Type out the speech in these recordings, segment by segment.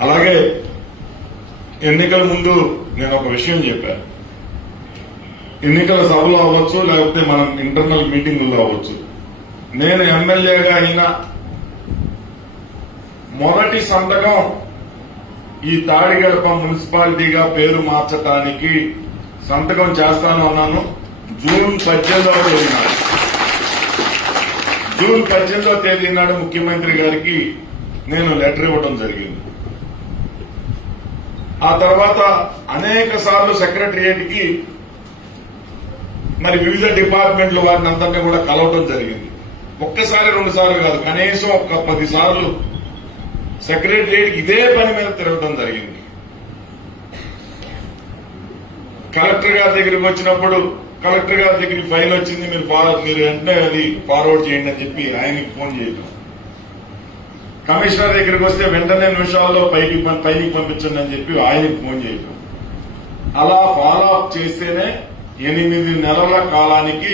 అలాగే ఎన్నికల ముందు నేను ఒక విషయం చెప్పాను ఎన్నికల సభలో అవ్వచ్చు లేకపోతే మనం ఇంటర్నల్ మీటింగుల్లో అవ్వచ్చు. నేను ఎమ్మెల్యేగా అయినా మొదటి సంతకం ఈ తాడిగడప మున్సిపాలిటీగా పేరు మార్చడానికి సంతకం చేస్తాను అన్నాను. జూన్ పద్దెనిమిదవ తేదీ నాడు. జూన్ పద్దెనిమిదవ తేదీ నాడు ముఖ్యమంత్రి గారికి నేను లెటర్ ఇవ్వడం జరిగింది. ఆ తర్వాత అనేక సార్లు సెక్రటరియేట్కి మరి వివిధ డిపార్ట్మెంట్ల వారిని అందరినీ కూడా కలవటం జరిగింది. ఒక్కసారి రెండు సార్లు కాదు కనీసం ఒక పది సార్లు సెక్రటరియేట్ ఇదే పని మీద తిరగడం జరిగింది. కలెక్టర్ గారి దగ్గరికి వచ్చినప్పుడు కలెక్టర్ గారి దగ్గరికి ఫైల్ వచ్చింది మీరు మీరు వెంటనే అది ఫార్వర్డ్ చేయండి అని చెప్పి ఆయనకి ఫోన్ చేయటం. కమిషనర్ దగ్గరికి వస్తే వెంటనే నిమిషాల్లో పైకి పైకి పంపించండి అని చెప్పి ఆయనకి ఫోన్ చేయటం అలా ఫాలో అప్ చేస్తేనే ఎనిమిది నెలల కాలానికి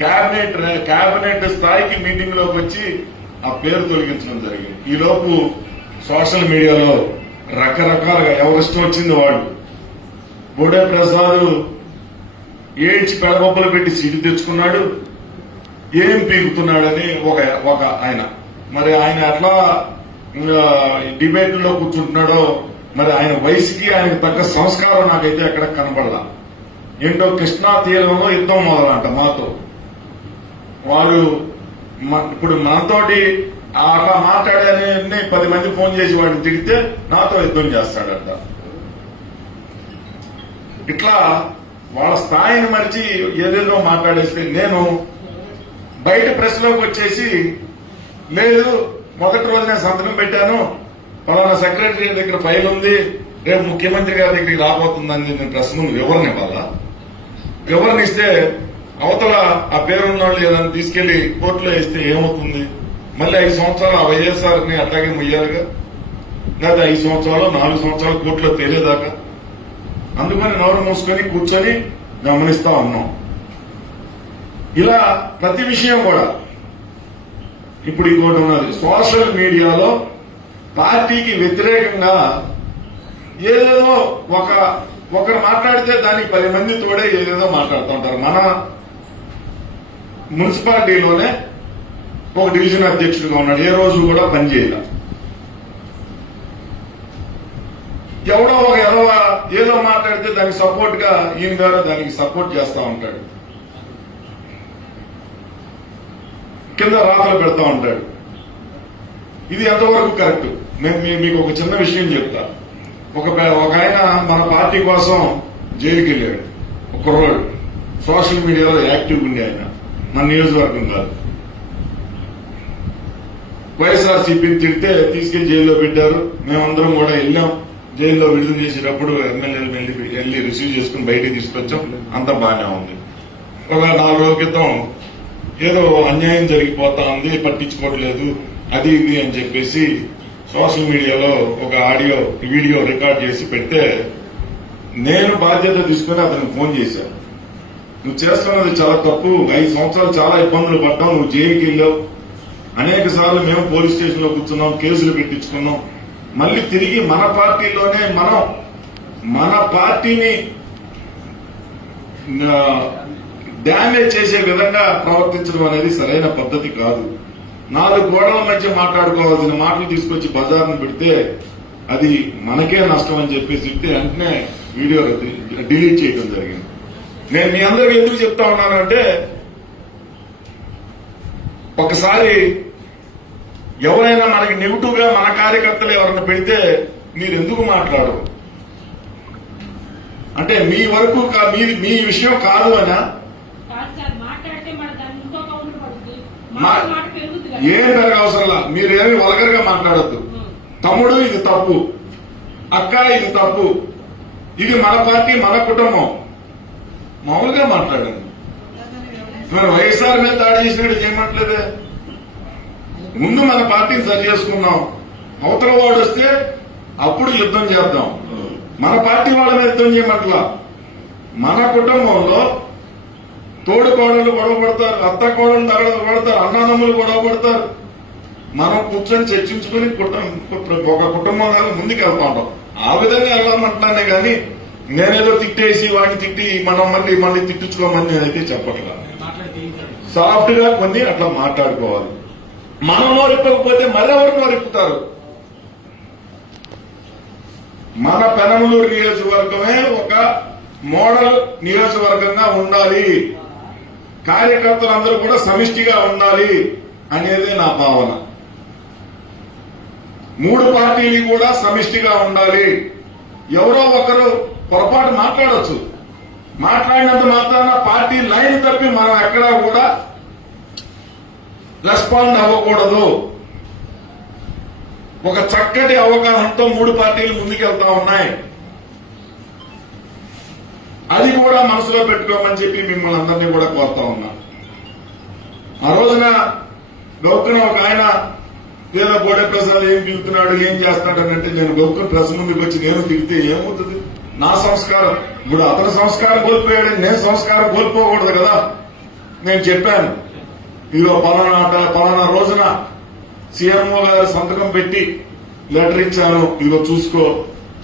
కేబినెట్ కేబినెట్ స్థాయికి మీటింగ్లోకి వచ్చి ఆ పేరు తొలగించడం జరిగింది. ఈ లోపు సోషల్ మీడియాలో రకరకాలుగా ఎవరిష్టం వచ్చింది వాళ్ళు. బోడే ప్రసాద్ ఏడ్చి పెడబొబ్బలు పెట్టి సీటు తెచ్చుకున్నాడు. ఏం పీకుతున్నాడని ఒక ఒక ఆయన మరి ఆయన ఎట్లా డిబేట్లో కూర్చుంటున్నాడో మరి ఆయన వయసుకి ఆయనకు తగ్గ సంస్కారం నాకైతే ఎక్కడ కనబడలా. ఏంటో కృష్ణా తీరంలో యుద్ధం మొదలంట మాతో. వాడు మ- ఇప్పుడు మనతోటి అట్లా మాట్లాడాలని పది మంది ఫోన్ చేసి వాడిని తిడితే నాతో యుద్ధం చేస్తాడంట. ఇట్లా వాళ్ళ స్థాయిని మరిచి ఏదేదో మాట్లాడేస్తే నేను బయట ప్రెస్లోకి వచ్చేసి లేదు మొదటి రోజు నేను సంతకం పెట్టాను. పలానా సెక్రటరీ దగ్గర ఫైల్ ఉంది. రేపు ముఖ్యమంత్రి గారి దగ్గరికి రాబోతుందని నేను ప్రెస్ ముందు వివరణ ఇవ్వాలా? వివరణ ఇస్తే అవతల ఆ పేరున్న వాళ్ళు ఏదైనా తీసుకెళ్ళి కోర్టులో వేస్తే ఏమవుతుంది? మళ్ళీ ఐదు సంవత్సరాలు ఆ వైఎస్ఆర్ని అట్లాగే ముయ్యాలిగా? లేదా ఐదు సంవత్సరాలు నాలుగు సంవత్సరాలు కోర్టులో తేలేదాకా? అందుకని నోరు మూసుకొని కూర్చొని గమనిస్తా ఉన్నాం. ఇలా ప్రతి విషయం కూడా ఇప్పుడు ఇంకోటి ఉన్నది. సోషల్ మీడియాలో పార్టీకి వ్యతిరేకంగా ఏదేదో ఒక ఒకరు మాట్లాడితే దానికి పది మంది తోడే ఏదేదో మాట్లాడుతూ ఉంటారు. మన మున్సిపాలిటీలోనే ఒక డివిజన్ అధ్యక్షుడిగా ఉన్నాడు. ఏ రోజు కూడా పనిచేయాల ఎవడో ఒక ఎదవ ఏదో మాట్లాడితే దానికి సపోర్ట్గా ఈయన గారు దానికి సపోర్ట్ చేస్తా ఉంటాడు. కింద రాతలు పెడతా ఉంటాడు. ఇది ఎంతవరకు కరెక్ట్? నేను మీకు ఒక చిన్న విషయం చెప్తా. ఒక ఒక ఆయన మన పార్టీ కోసం జైలుకి వెళ్ళాడు ఒక కుర్రాడు. సోషల్ మీడియాలో యాక్టివ్ ఉండే ఆయన. మన నియోజకవర్గం కాదు. వైఎస్ఆర్సీపీని తిడితే తీసుకెళ్ళి జైల్లో పెట్టారు. మేమందరం కూడా వెళ్ళాం. జైల్లో విడుదల చేసేటప్పుడు ఎమ్మెల్యేలు వెళ్ళి వెళ్ళి రిసీవ్ చేసుకుని బయటికి తీసుకొచ్చాం. అంతా బాగానే ఉంది. ఒక నాలుగు రోజుల క్రితం ఏదో అన్యాయం జరిగిపోతా ఉంది పట్టించుకోవట్లేదు అది ఇది అని చెప్పేసి సోషల్ మీడియాలో ఒక ఆడియో వీడియో రికార్డ్ చేసి పెడితే నేను బాధ్యత తీసుకుని అతనికి ఫోన్ చేశాను. నువ్వు చేస్తున్నది చాలా తప్పు ఐదు సంవత్సరాలు చాలా ఇబ్బందులు పడ్డావు నువ్వు జైలుకి వెళ్ళావు. అనేక సార్లు మేము పోలీస్ స్టేషన్లో కూర్చున్నాం కేసులు పెట్టించుకున్నాం. మళ్ళీ తిరిగి మన పార్టీలోనే మనం మన పార్టీని డ్యామేజ్ చేసే విధంగా ప్రవర్తించడం అనేది సరైన పద్ధతి కాదు. నాలుగు గోడల మధ్య మాట్లాడుకోవాల్సిన మాటలు తీసుకొచ్చి బజార్ను పెడితే అది మనకే నష్టం అని చెప్పేసి చెప్తే వెంటనే వీడియో డిలీట్ చేయడం జరిగింది. నేను మీ అందరికి ఎందుకు చెప్తా ఉన్నానంటే ఒకసారి ఎవరైనా మనకి నెగిటివ్గా మన కార్యకర్తలు ఎవరైనా పెడితే మీరు ఎందుకు మాట్లాడరు? అంటే మీ వరకు కా- మీ మీ విషయం కాదు అనా కాదు సార్ మాట్లాడితే మన దాన్ని ఇంకో కౌంటర్ పడుతుంది మా- మాట మాట పెరుగుతుంది కదా. ఏం పెరగ అవసరంలా మీరేమి వల్గర్గా మాట్లాడద్దు. తమ్ముడు ఇది తప్పు. అక్క ఇది తప్పు. ఇది మన పార్టీ మన కుటుంబం. మామూలుగా మాట్లాడండి. మరి వైఎస్ఆర్ మీద దాడి చేసినట్టు చేయమంటలేదే ముందు మన పార్టీని సరి చేసుకున్నాం అవతల వాడు వస్తే అప్పుడు యుద్ధం చేద్దాం. మన పార్టీ వాళ్ళ మీద యుద్ధం చేయమంటలా? మన కుటుంబంలో తోడు కోడలు గొడవ పడతారు అత్త కోడలు తగడ పడతారు అన్నదమ్ములు గొడవ పడతారు. మనం కూర్చొని చర్చించుకుని కుటుంబ ఒక కుటుంబం ముందుకు వెళ్తా ఉంటాం ఆ విధంగా వెళ్ళామంటానే గాని నేనేదో తిట్టేసి వాడిని తిట్టి మనం మళ్ళీ మళ్ళీ తిట్టించుకోమని నేనైతే చెప్పట్లా. సాఫ్ట్గా కొన్ని అట్లా మాట్లాడుకోవాలి. మనం నోరిప్పకపోతే మరెవరు నోరిప్పుతారు మన పెనమలూరు నియోజకవర్గమే ఒక మోడల్ నియోజకవర్గంగా ఉండాలి. కార్యకర్తలందరూ కూడా సమిష్టిగా ఉండాలి అనేది నా భావన. మూడు పార్టీలు కూడా సమిష్టిగా ఉండాలి. ఎవరో ఒకరు పొరపాటు మాట్లాడచ్చు. మాట్లాడినంత మాత్రాన పార్టీ లైన్ తప్పి మనం ఎక్కడా కూడా రెస్పాండ్ అవ్వకూడదు. ఒక చక్కటి అవగాహనతో మూడు పార్టీలు ముందుకెళ్తా ఉన్నాయి. కూడా మనసులో పెట్టుకోమని చెప్పి మిమ్మల్ని అందరినీ కూడా కోరుతా ఉన్నా. ఆ రోజున గౌక్కున ఒక ఆయన ఏదో బోడే ప్రసాద్ ఏం పిలుతున్నాడు ఏం చేస్తాడనంటే నేను గౌక్కున ప్రెస్ ముందుకు వచ్చి నేను తిరిగితే ఏమవుతుంది? నా సంస్కారం. ఇప్పుడు అతని సంస్కారం కోల్పోయాడు నేను సంస్కారం కోల్పోకూడదు కదా. నేను చెప్పాను ఇదిగో పలానా పలానా రోజున సీఎంఓ గారు సంతకం పెట్టి లెటర్ ఇచ్చాను. ఇదిగో చూసుకో.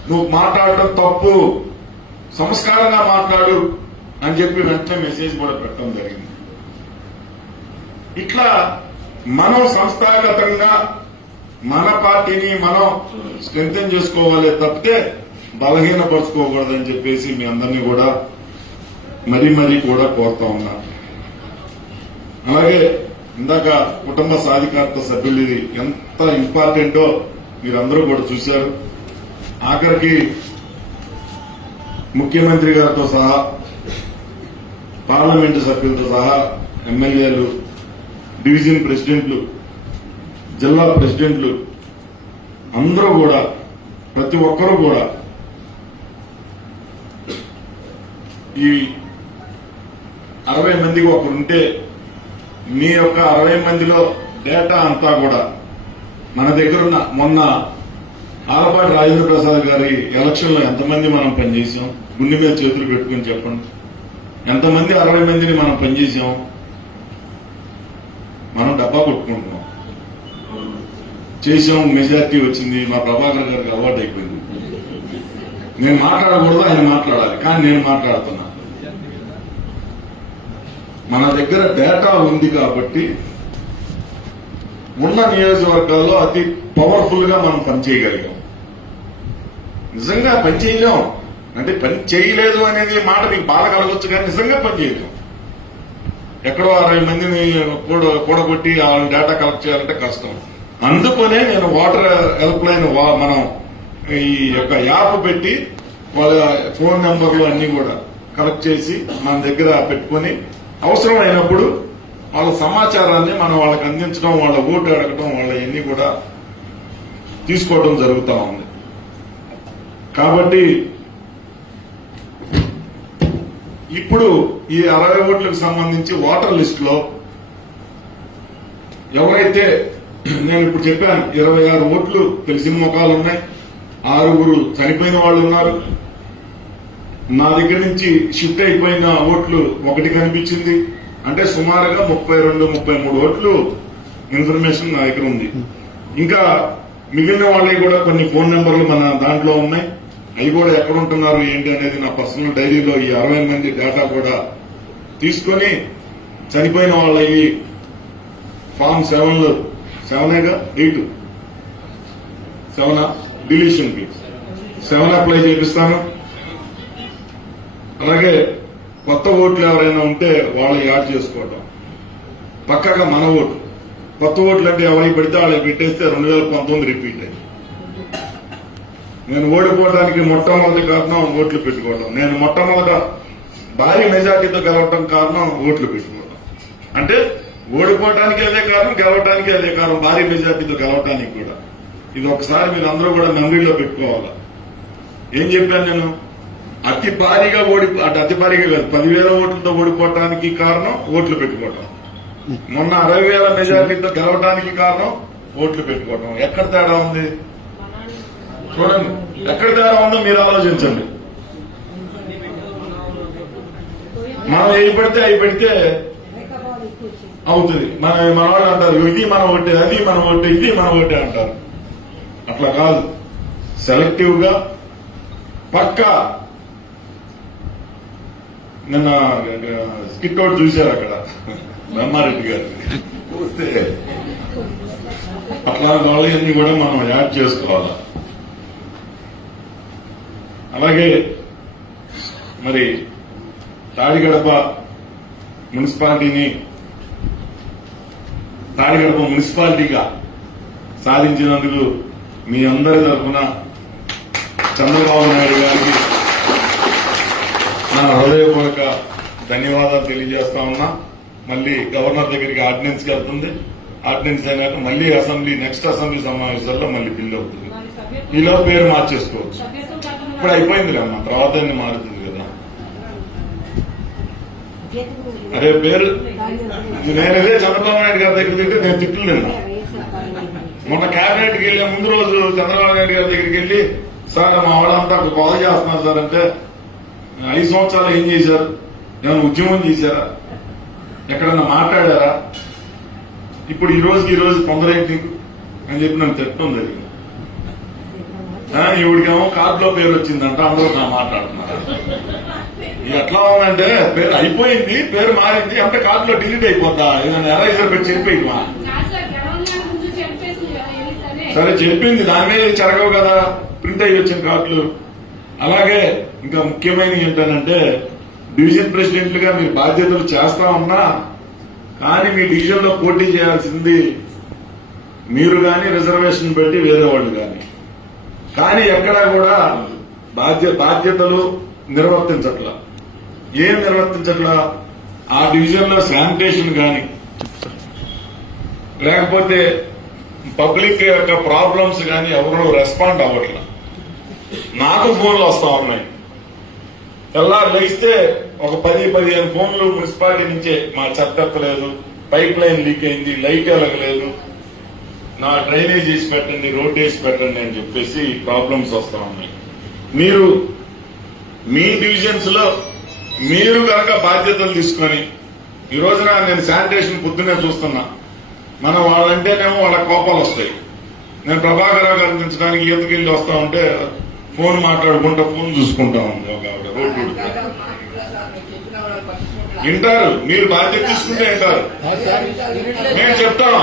నువ్వు మాట్లాడటం తప్పు. సంస్కారంగా మాట్లాడు అని చెప్పి వెంటనే మెసేజ్ కూడా పెట్టడం జరిగింది. ఇట్లా మనం సంస్థాగతంగా మన పార్టీని మనం స్ట్రెంగ్ చేసుకోవాలి తప్పితే బలహీనపరచుకోకూడదని చెప్పేసి మీ అందరినీ కూడా మరీ మరీ కూడా కోరుతా ఉన్నా. అలాగే ఇందాక కుటుంబ సాధికారత సభ్యులు ఇది ఎంత ఇంపార్టెంటో మీరందరూ కూడా చూశారు. ఆఖరికి ముఖ్యమంత్రి గారితో సహా పార్లమెంటు సభ్యులతో సహా ఎమ్మెల్యేలు డివిజన్ ప్రెసిడెంట్లు జిల్లా ప్రెసిడెంట్లు అందరూ కూడా ప్రతి ఒక్కరూ కూడా ఈ అరవై మందికి ఒకరు ఉంటే మీ యొక్క అరవై మందిలో డేటా అంతా కూడా మన దగ్గర ఉన్న మొన్న ఆలపాటి రాజేంద్ర ప్రసాద్ గారి ఎలక్షన్లో ఎంతమంది మనం పనిచేసాం గుండె మీద చేతులు పెట్టుకుని చెప్పండి. ఎంతమంది అరవై మందిని మనం పనిచేసాం మనం డబ్బా కొట్టుకుంటున్నాం. చేసాం మెజార్టీ వచ్చింది మా ప్రభాకర్ గారికి అలవాటు అయిపోయింది. నేను మాట్లాడకూడదు ఆయన మాట్లాడాలి. కానీ నేను మాట్లాడుతున్నా. మన దగ్గర డేటా ఉంది కాబట్టి ఉన్న నియోజకవర్గాల్లో అతి పవర్ఫుల్గా మనం పనిచేయగలిగాం. నిజంగా పని చేయలేం. అంటే పని చేయలేదు అనేది మాట మీకు బాధ కలగొచ్చు కానీ నిజంగా పని చేయలేం. ఎక్కడో అరవై మందిని కూడ కూడగొట్టి వాళ్ళ డేటా కలెక్ట్ చేయాలంటే కష్టం. అందుకనే నేను వాటర్ హెల్ప్ లైన్ వా- మనం ఈ యొక్క యాప్ పెట్టి వాళ్ళ ఫోన్ నెంబర్లు అన్ని కూడా కలెక్ట్ చేసి మన దగ్గర పెట్టుకొని అవసరమైనప్పుడు వాళ్ళ సమాచారాన్ని మనం వాళ్ళకి అందించడం వాళ్ళ ఓటు అడగటం వాళ్ళ ఇవన్నీ కూడా తీసుకోవడం జరుగుతూ ఉంది. కాబట్టి ఇప్పుడు ఈ అరవై ఓట్లకు సంబంధించి ఓటర్ లిస్ట్లో ఎవరైతే నేను ఇప్పుడు చెప్పాను ఇరవై ఆరు ఓట్లు తెలిసిన ముఖాలు ఉన్నాయి ఆరుగురు చనిపోయిన వాళ్ళు ఉన్నారు. నా దగ్గర నుంచి షిఫ్ట్ అయిపోయిన ఓట్లు ఒకటి కనిపించింది. అంటే సుమారుగా ముప్పై రెండు ముప్పై మూడు ఓట్లు ఇన్ఫర్మేషన్ నా దగ్గర ఉంది. ఇంకా మిగిలిన వాళ్ళవి కూడా కొన్ని ఫోన్ నెంబర్లు మన దాంట్లో ఉన్నాయి. అవి కూడా ఎక్కడ ఉంటున్నారు ఏంటి అనేది నా పర్సనల్ డైరీలో ఈ అరవై మంది డేటా కూడా తీసుకొని చనిపోయిన వాళ్ళవి ఫామ్ సెవెన్లో సెవెనేగా ఎయిట్ సెవెన్ డిలీషన్కి సెవెన్ అప్లై చేపిస్తాను. అలాగే కొత్త ఓట్లు ఎవరైనా ఉంటే వాళ్ళు యాడ్ చేసుకోవటం. పక్కగా మన ఓటు. కొత్త ఓట్లు అంటే ఎవరికి పెడితే వాళ్ళకి పెట్టేస్తే రెండు వేల పంతొమ్మిది రిపీట్ అయింది నేను ఓడిపోవడానికి మొట్టమొదటి కారణం ఓట్లు పెట్టుకోవడం. నేను మొట్టమొదట భారీ మెజార్టీతో గెలవటం కారణం ఓట్లు పెట్టుకోవడం. అంటే ఓడిపోవడానికి అదే కారణం గెలవటానికి అదే కారణం భారీ మెజార్టీతో గెలవటానికి కూడా. ఇది ఒకసారి మీరు అందరూ కూడా మెమరీలో పెట్టుకోవాలి? ఏం చెప్పాను నేను? అతి భారీగా ఓడి అటు అతి భారీగా కాదు పదివేల ఓట్లతో ఓడిపోవటానికి కారణం ఓట్లు పెట్టుకోవటం. మొన్న అరవై వేల మెజార్టీతో గెలవడానికి కారణం ఓట్లు పెట్టుకోవటం. ఎక్కడ తేడా ఉంది? చూడండి. ఎక్కడ తేడా ఉందో మీరు ఆలోచించండి. మనం ఏ పెడితే అవి పెడితే అవుతుంది. మన మన అంటారు ఇది మన ఒకటి అది మనం ఒకటి ఇది మన ఒకటి అంటారు. అట్లా కాదు. సెలెక్టివ్గా పక్కా నిన్న స్కిట్ అవుట్ చూశారు అక్కడ. బ్రహ్మారెడ్డి గారు. అట్లా అట్లాంటి వాళ్ళని కూడా మనం యాడ్ చేసుకోవాలి? అలాగే మరి తాడిగడప మున్సిపాలిటీని తాడిగడప మున్సిపాలిటీగా సాధించినందుకు మీ అందరి తరఫున చంద్రబాబు నాయుడు గారికి నా హృదయపూర్వక ధన్యవాదాలు తెలియజేస్తా ఉన్నా. మళ్ళీ గవర్నర్ దగ్గరికి ఆర్డినెన్స్ వెళ్తుంది. ఆర్డినెన్స్ అయినాక మళ్ళీ అసెంబ్లీ నెక్స్ట్ అసెంబ్లీ సమావేశాల్లో మళ్ళీ బిల్లు అవుతుంది ఈలో పేరు మార్చేసుకోవచ్చు. ఇప్పుడు అయిపోయింది అమ్మా తర్వాత మారుతుంది కదా. అరే పేరు? నేను ఇదే చంద్రబాబు నాయుడు గారి దగ్గర తింటే నేను తిట్లు మొన్న క్యాబినెట్కి వెళ్ళే ముందు రోజు చంద్రబాబు నాయుడు గారి దగ్గరికి వెళ్ళి సార్ మా వాళ్ళంతా కాల్ చేస్తున్నారు సార్ అంటే ఐదు సంవత్సరాలు ఏం చేశారు? నేను ఉద్యమం చేశారా? ఎక్కడన్నా మాట్లాడారా? ఇప్పుడు ఈ రోజుకి ఈ రోజు తొందరేంటి అని చెప్పి నన్ను తిట్టడం జరిగింది. ఆ, ఈవిడికేమో కార్డులో పేరు వచ్చిందంట అందరూ నా మాట్లాడుతున్నారు ఎట్లా ఉందంటే పేరు అయిపోయింది పేరు మారింది అంటే కార్డులో డిలీట్ అయిపోద్దా? ఏదైనా ఎరైజర్ పెట్టి చెప్పేయమా సరే చెప్పింది దాని మీద చెరగవు కదా ప్రింట్ అయ్యి వచ్చిన కార్డులు. అలాగే ఇంకా ముఖ్యమైనవి ఏంటంటే డివిజన్ ప్రెసిడెంట్లుగా మీరు బాధ్యతలు చేస్తా ఉన్నా కానీ మీ డివిజన్లో పోటీ చేయాల్సింది మీరు గాని రిజర్వేషన్ పెట్టి వేరే వాళ్ళు కానీ కానీ ఎక్కడా కూడా బాధ్య బాధ్యతలు నిర్వర్తించట్ల. ఏం నిర్వర్తించట్ల? ఆ డివిజన్లో శానిటేషన్ గాని లేకపోతే పబ్లిక్ యొక్క ప్రాబ్లమ్స్ కానీ ఎవరు రెస్పాండ్ అవ్వట్ల. నాకు ఫోన్లు వస్తా ఉన్నాయి. తెల్లారు లేస్తే ఒక పది పదిహేను ఫోన్లు మున్సిపాలిటీ నుంచే మా చెత్త ఎత్తలేదు పైప్ లైన్ లీక్ అయింది లైట్ ఎలగలేదు నా డ్రైనేజ్ వేసి పెట్టండి రోడ్ వేసి పెట్టండి అని చెప్పేసి ప్రాబ్లమ్స్ వస్తా ఉన్నాయి. మీరు మీ డివిజన్స్లో మీరు కనుక బాధ్యతలు తీసుకొని ఈ రోజున నేను శానిటేషన్ పొద్దునే చూస్తున్నా. మనం వాళ్ళంటేనేమో వాళ్ళ కోపాలు వస్తాయి. నేను ప్రభాకర్ రావు గారిని పెంచడానికి ఈతకెళ్ళి వస్తా ఉంటే ఫోన్ మాట్లాడుకుంటా ఫోన్ చూసుకుంటా ఉంది ఒక ఆవిడ. రోడ్డు వింటారు. మీరు బాధ్యత తీసుకుంటే వింటారు. మేము చెప్తాం.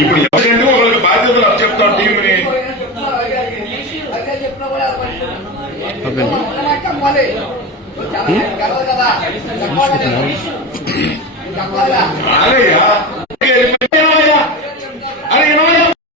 ఇప్పుడు ఎవరికంటే ఒకరికి బాధ్యతలు అప్పు చెప్తాం టీంని చెప్పాలి రాలేయ్యా